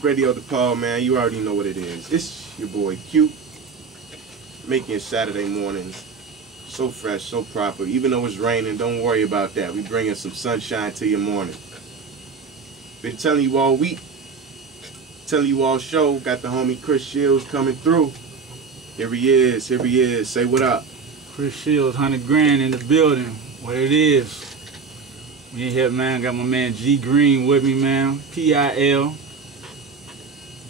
It's Radio DePaul, man. You already know what it is. It's your boy Q, making Saturday mornings so fresh, so proper. Even though it's raining, don't worry about that. We bringing some sunshine to your morning. Been telling you all week, telling you all show. Got the homie Chris Shields coming through. Here he is. Here he is. Say what up. Chris Shields, 100 grand in the building. What it is. We in here, man. Got my man G Green with me, man. PIL.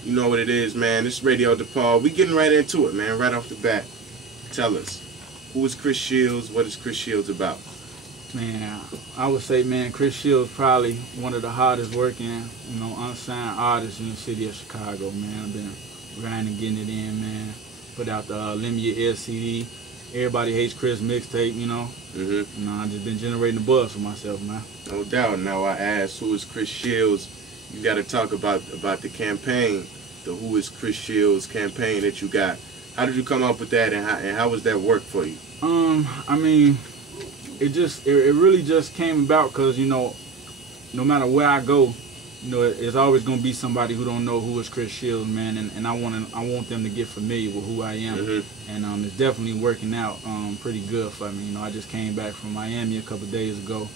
You know what it is, man. This is Radio DePaul. We getting right into it, man. Right off the bat. Tell us, who is Chris Shields? What is Chris Shields about? Man, I would say, man, Chris Shields probably one of the hardest working, unsigned artists in the city of Chicago, man. I've been grinding, getting it in, man. Put out the Lend Me Your Ear CD. Everybody Hates Chris mixtape, I just been generating the buzz for myself, man. No doubt. Now I asked, who is Chris Shields? You got to talk about the campaign, the Who is Chris Shields campaign that you got. How did you come up with that, and how was that work for you? I mean, it really just came about because, no matter where I go, it's always gonna be somebody who don't know who is Chris Shields, man, and I want them to get familiar with who I am, and it's definitely working out pretty good for me. I just came back from Miami a couple days ago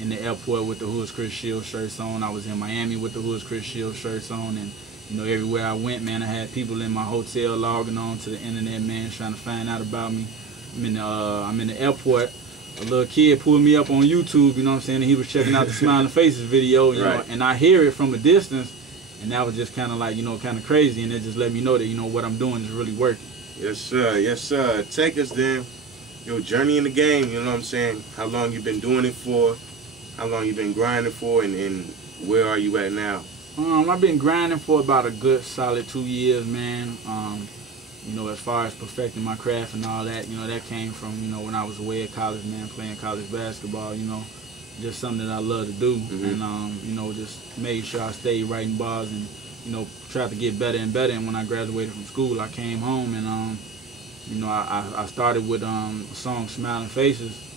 in the airport with the Who is Chris Shields shirts on. I was in Miami with the Who is Chris Shields shirts on, and everywhere I went, man, I had people in my hotel logging on to the internet, man, trying to find out about me. I'm in the airport. A little kid pulled me up on YouTube, and he was checking out the Smiling Faces video, right. And I hear it from a distance, and that was just kind of like, kind of crazy, and it just let me know that, what I'm doing is really working. Yes, sir. Yes, sir. Take us then, your journey in the game, how long you been doing it for, how long you been grinding for, and where are you at now? I've been grinding for about a good solid 2 years, man. As far as perfecting my craft and all that, that came from, when I was away at college, man, playing college basketball, just something that I love to do. And, just made sure I stayed writing bars and, tried to get better and better. And when I graduated from school, I came home and, I started with a song, Smiling Faces.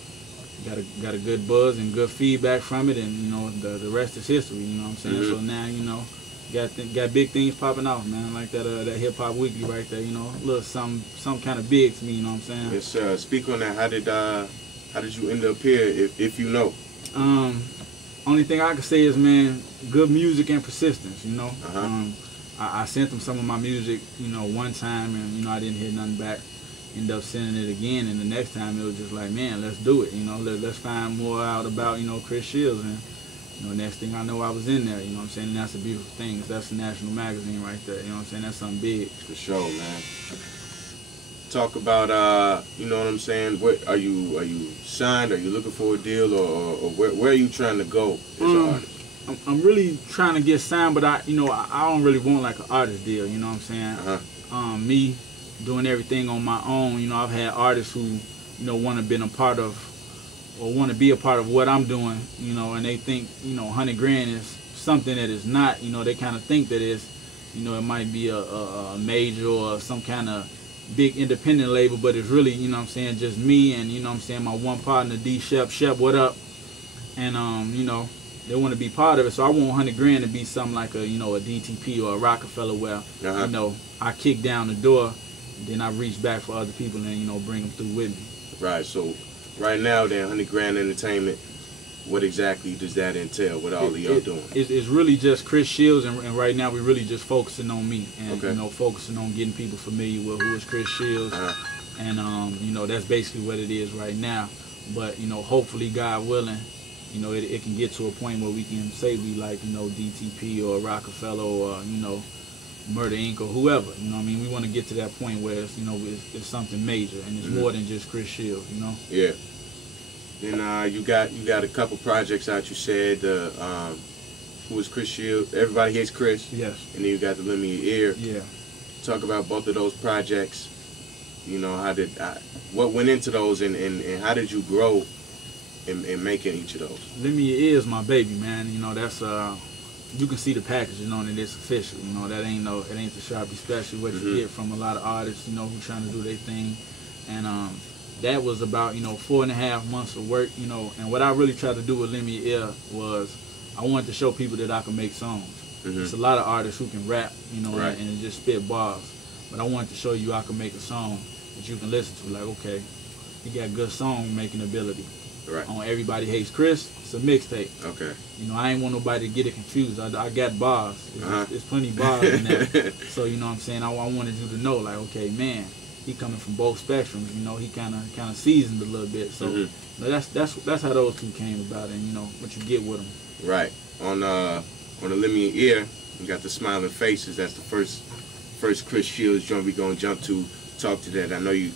Got a good buzz and good feedback from it, and, the rest is history, So now, got big things popping off, man, like that Hip Hop Weekly right there, a little some kind of big to me, Yes, sir. Speak on that. How did you end up here, if you know? Only thing I can say is, man, good music and persistence, I sent them some of my music, one time, and I didn't hear nothing back. Ended up sending it again, and the next time it was just like, man, let's do it, let's find more out about, Chris Shields, and next thing I know, I was in there, and that's a beautiful thing. That's a national magazine right there, that's something big. For sure, man. Talk about, what are you signed? Are you looking for a deal, or where are you trying to go as an artist? I'm really trying to get signed, but I don't really want like an artist deal, Me doing everything on my own, I've had artists who, want to be a part of, or want to be a part of what I'm doing, and they think, 100 grand is something that is not, they kind of think that it's, it might be a major or some kind of big independent label, but it's really, just me and, my one partner, D Shep. Shep, what up? And, they want to be part of it, so I want 100 grand to be something like a, a DTP or a Rockefeller where, I kick down the door, then I reach back for other people and, bring them through with me. Right, so right now, then, 100 Grand Entertainment, what exactly does that entail? What all of y'all doing? It's really just Chris Shields, and right now we're really just focusing on me, and focusing on getting people familiar with who is Chris Shields, and that's basically what it is right now. But hopefully, God willing, it can get to a point where we can say we like DTP or Rockefeller or Murder Inc. or whoever, we want to get to that point where it's, it's something major and it's more than just Chris Shields, Yeah. Then you got a couple projects out. You said Who is Chris Shields? Everybody Hates Chris. Yes. And then you got the Lend Me Your Ear. Yeah. Talk about both of those projects. What went into those, and how did you grow in making each of those? Lend Me Your Ear is my baby, man. That's you can see the package, and it's official. That ain't it ain't the Sharpie special what you get from a lot of artists, who trying to do their thing. And that was about 4.5 months of work, and what I really tried to do with Lend Me Your Ear was I wanted to show people that I could make songs. It's a lot of artists who can rap, you know, Right. and just spit bars. But I wanted to show you I can make a song that you can listen to. Like, okay, he got good song making ability. Right. On Everybody Hates Chris, it's a mixtape. Okay. You know, I ain't want nobody to get it confused. I got bars. There's plenty of bars in there. So, you know what I'm saying? I wanted you to know, like, okay, man, he coming from both spectrums. You know, he kind of seasoned a little bit. So you know, that's how those two came about, and you know what you get with them. Right. On the Lend Me An Ear, you got the Smiling Faces. That's the first Chris Shields joint we gonna jump to. Talk to that. I know you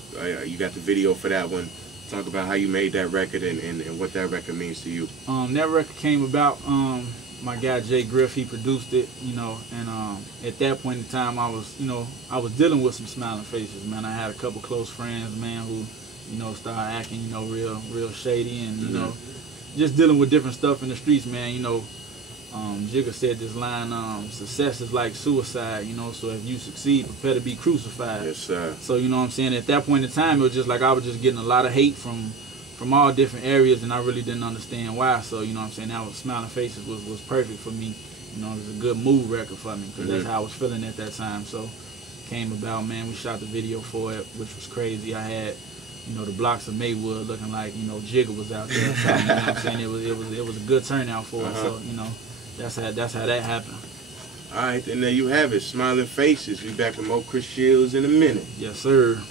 got the video for that one. Talk about how you made that record and what that record means to you. That record came about. My guy Jay Griff, he produced it, you know, and at that point in time, I was dealing with some smiling faces, man. I had a couple close friends, man, who, you know, started acting, you know, real shady, and you know, just dealing with different stuff in the streets, man. You know, Jigga said this line, success is like suicide, you know, so if you succeed, prepare to be crucified. Yes, sir. So, you know what I'm saying, at that point in time, it was just like I was just getting a lot of hate from all different areas, and I really didn't understand why. So, you know what I'm saying, that was Smiling Faces was perfect for me. You know, it was a good mood record for me, because that's how I was feeling at that time. So, came about, man, we shot the video for it, which was crazy. I had, you know, the blocks of Maywood looking like, you know, Jigga was out there. So, you know what I'm saying, it was a good turnout for us. So, you know, that's how that happened. All right, and there you have it, Smiling Faces. We back with more Chris Shields in a minute. Yes, sir.